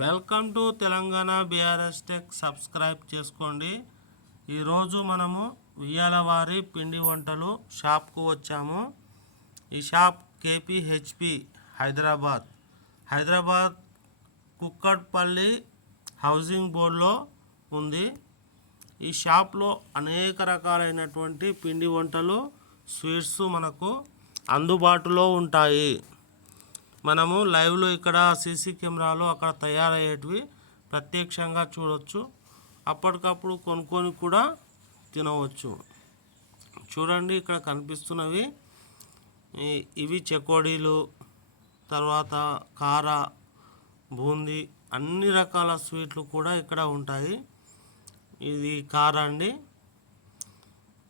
Welcome to Telangana BRS tech. Subscribe చేసుకోండి. ఈరోజు మనము ఉయ్యాలవారి పిండి వంటలు షాప్కు వచ్చాము. ఈ shop KPHB Hyderabad. Hyderabad Kukatpally housing బోర్డులో ఉంది. ఈ షాప్లో అనేక రకాలైనటువంటి పిండి వంటలు స్వీట్స్ మనకు అందుబాటులో ఉంటాయి. మనము లైవ్లో ఇక్కడ సీసీ కెమెరాలు అక్కడ తయారయ్యేటివి ప్రత్యక్షంగా చూడవచ్చు అప్పటికప్పుడు కొనుక్కొని కూడా తినవచ్చు. చూడండి ఇక్కడ కనిపిస్తున్నవి. ఇవి చెకోడీలు తర్వాత కార బూందీ అన్ని రకాల స్వీట్లు కూడా ఇక్కడ ఉంటాయి. ఇది కార అండి.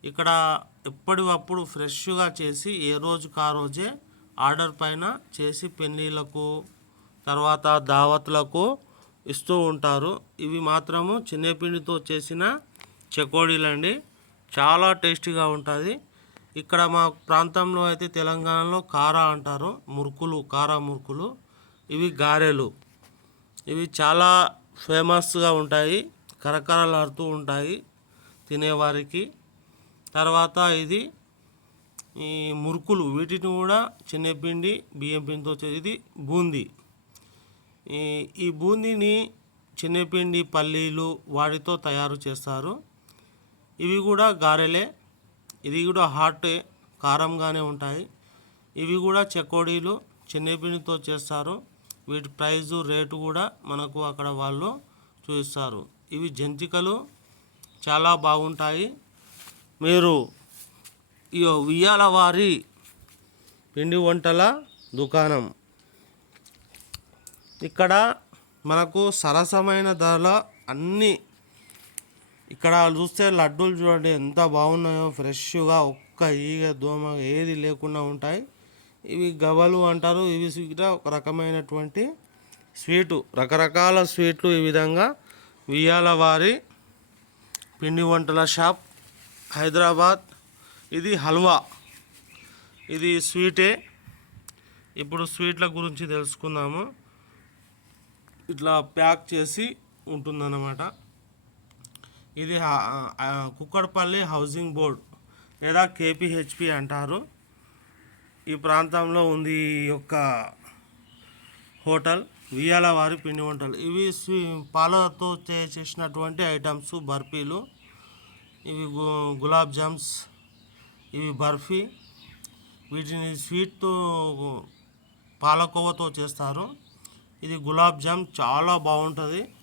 ఇక్కడ ఎప్పటికప్పుడు ఫ్రెష్గా చేసి ఏ రోజుకి ఆ రోజే ఆర్డర్ పైన చేసి పెళ్ళిళ్ళకు తర్వాత దావత్లకు ఇస్తూ ఉంటారు. ఇవి మాత్రము చిన్నపిండితో చేసిన చెకోడీలండి. చాలా టేస్టీగా ఉంటుంది. ఇక్కడ మా ప్రాంతంలో అయితే తెలంగాణలో కారా అంటారు. మురుకులు కారా మురుకులు. ఇవి గారెలు. ఇవి చాలా ఫేమస్గా ఉంటాయి. కరకరలాడుతూ ఉంటాయి తినేవారికి. తర్వాత ఇది ఈ మురుకులు వీటిని కూడా చిన్నపిండి బియ్యం పిండితో చేసేది ఇది బూందీ. ఈ ఈ బూందీని చిన్నపిండి పల్లీలు వాటితో తయారు చేస్తారు. ఇవి కూడా గారెలే. ఇది కూడా హాట్ కారంగానే ఉంటాయి. ఇవి కూడా చెకోడీలు చిన్నపిండితో చేస్తారు. వీటి ప్రైజు రేటు కూడా మనకు అక్కడ వాళ్ళు చూపిస్తారు. ఇవి జంతికలు చాలా బాగుంటాయి. మీరు ఈ ఉయ్యాల వారి పిండి వంటల దుకాణం. ఇక్కడ మనకు సరసమైన ధరల అన్నీ ఇక్కడ చూస్తే లడ్డూలు చూడండి ఎంత బాగున్నాయో ఫ్రెష్గా ఒక్క ఈగ దోమ ఏది లేకుండా ఉంటాయి. ఇవి గవలు అంటారు. ఇవి కూడా ఒక రకమైనటువంటి స్వీటు రకరకాల స్వీట్లు ఈ విధంగా ఉయ్యాల వారి పిండి వంటల షాప్ హైదరాబాద్ ఇది హల్వా. ఇది స్వీటే. ఇప్పుడు స్వీట్ల గురించి తెలుసుకుందాము. ఇట్లా ప్యాక్ చేసి ఉంటుందన్నమాట. ఇది కుక్కడపల్లి హౌసింగ్ బోర్డ్ లేదా కేపీహెచ్పి అంటారు. ఈ ప్రాంతంలో ఉంది ఈ యొక్క హోటల్ వియాల వారి పిండి వంటలు. ఇవి స్వీ పాలతో చేసినటువంటి ఐటమ్స్ బర్ఫీలు ఇవి గు- గులాబ్ జామ్స్ ఇవి బర్ఫీ. వీటిని స్వీట్తో పాలకోవతో చేస్తారు. ఇది గులాబ్ జామ్ చాలా బాగుంటుంది.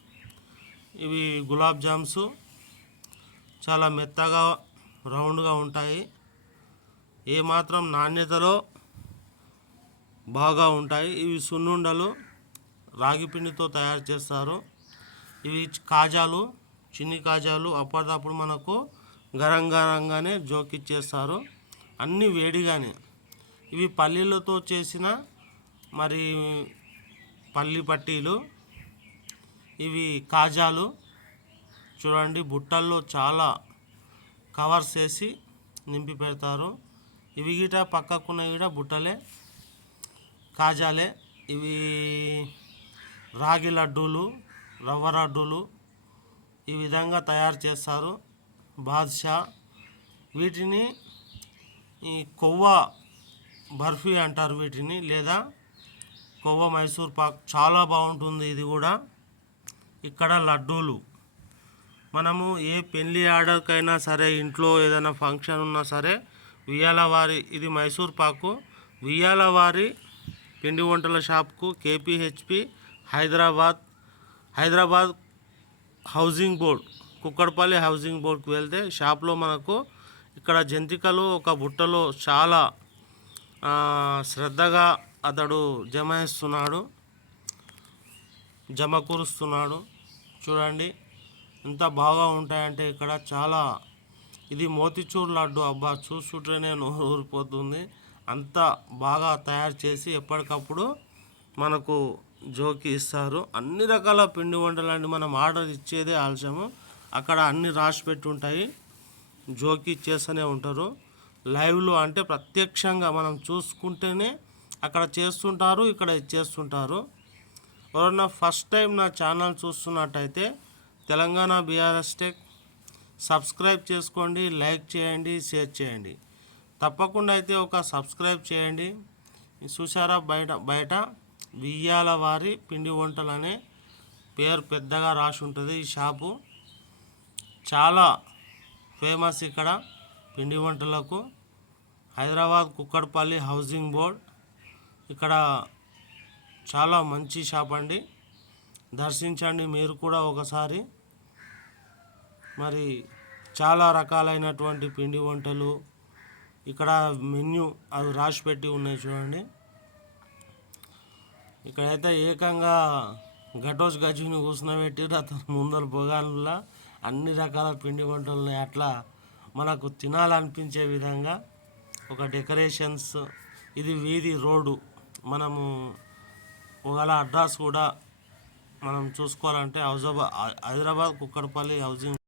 ఇవి గులాబ్ జామ్స్ చాలా మెత్తగా రౌండ్గా ఉంటాయి. ఏమాత్రం నాణ్యతలో బాగా ఉంటాయి. ఇవి సున్నుండలు రాగి పిండితో తయారు చేస్తారు. ఇవి కాజాలు చిన్ని కాజాలు అప్పటిదప్పుడు మనకు గరం గరంగానే జోకిచ్చేస్తారు. అన్నీ వేడిగానే. ఇవి పల్లీలతో చేసిన మరి పల్లి పట్టీలు ఇవి కాజాలు. చూడండి బుట్టల్లో చాలా కవర్స్ వేసి నింపి పెడతారు. ఇవి గిట పక్కకున్న గిట బుట్టలే కాజాలే. ఇవి రాగి లడ్డూలు రవ్వ లడ్డూలు ఈ విధంగా తయారు చేస్తారు. బాద్షా వీటిని ఈ కొవ్వ బర్ఫీ అంటారు వీటిని లేదా కొవ్వ మైసూర్ పాక్ చాలా బాగుంటుంది ఇది కూడా. ఇక్కడ లడ్డూలు. మనము ఏ పెళ్ళి ఆర్డర్కైనా సరే ఇంట్లో ఏదైనా ఫంక్షన్ ఉన్నా సరే ఉయ్యాలవారి ఇది మైసూర్ పాకు. ఉయ్యాలవారి పిండి వంటల షాప్కు KPHB Hyderabad Hyderabad housing board. Kukatpally housing బోర్డ్కి వెళ్తే షాప్లో మనకు ఇక్కడ జంతికలు ఒక బుట్టలో చాలా శ్రద్ధగా అతడు జమాయిస్తున్నాడు జమకూరుస్తున్నాడు చూడండి ఎంత బాగా ఉంటాయంటే ఇక్కడ చాలా ఇది మోతిచూర్ లడ్డు అబ్బా చూస్తుంటేనే నోరు ఊరిపోతుంది. అంత బాగా తయారు చేసి ఎప్పటికప్పుడు మనకు జోకి ఇస్తారు. అన్ని రకాల పిండి వంటలండి మనం ఆర్డర్ ఇచ్చేదే ఆలస్యము. అక్కడ అన్ని రాసి పెట్టి ఉంటాయి జోకి చేస్తూనే ఉంటారు. లైవ్లో అంటే ప్రత్యక్షంగా మనం చూసుకుంటేనే అక్కడ చేస్తుంటారు ఇక్కడ చేస్తుంటారు. ఎవరన్నా ఫస్ట్ టైం నా ఛానల్ చూస్తున్నట్టయితే తెలంగాణ బీఆర్ఎస్ టెక్ సబ్స్క్రైబ్ చేసుకోండి లైక్ చేయండి షేర్ చేయండి. తప్పకుండా అయితే ఒక సబ్స్క్రైబ్ చేయండి. చూసారా బయట బయట వియ్యాల వారి పిండి వంటలు అనే పేరు పెద్దగా రాసి ఉంటుంది ఈ షాపు. చాలా ఫేమస్ ఇక్కడ. పిండి వంటలకు. Hyderabad Kukatpally housing board. ఇక్కడ చాలా మంచి షాప్ అండి. దర్శించండి మీరు కూడా ఒకసారి. మరి చాలా రకాలైనటువంటి పిండి వంటలు. ఇక్కడ మెన్యూ అవి రాసి పెట్టి ఉన్నాయి చూడండి. ఇక్కడైతే ఏకంగా ఘటోస్ గజిని కూర్చునబెట్టి అతను ముందర పొగానులా. అన్ని రకాల పిండి వంటలు ఉన్నాయి అట్లా మనకు తినాలనిపించే విధంగా ఒక డెకరేషన్స్ ఇది వీధి రోడ్డు. మనము ఒకవేళ అడ్రస్ కూడా మనం చూసుకోవాలంటే హౌజాబాద్ హైదరాబాద్ కుక్కడపల్లి హౌసింగ్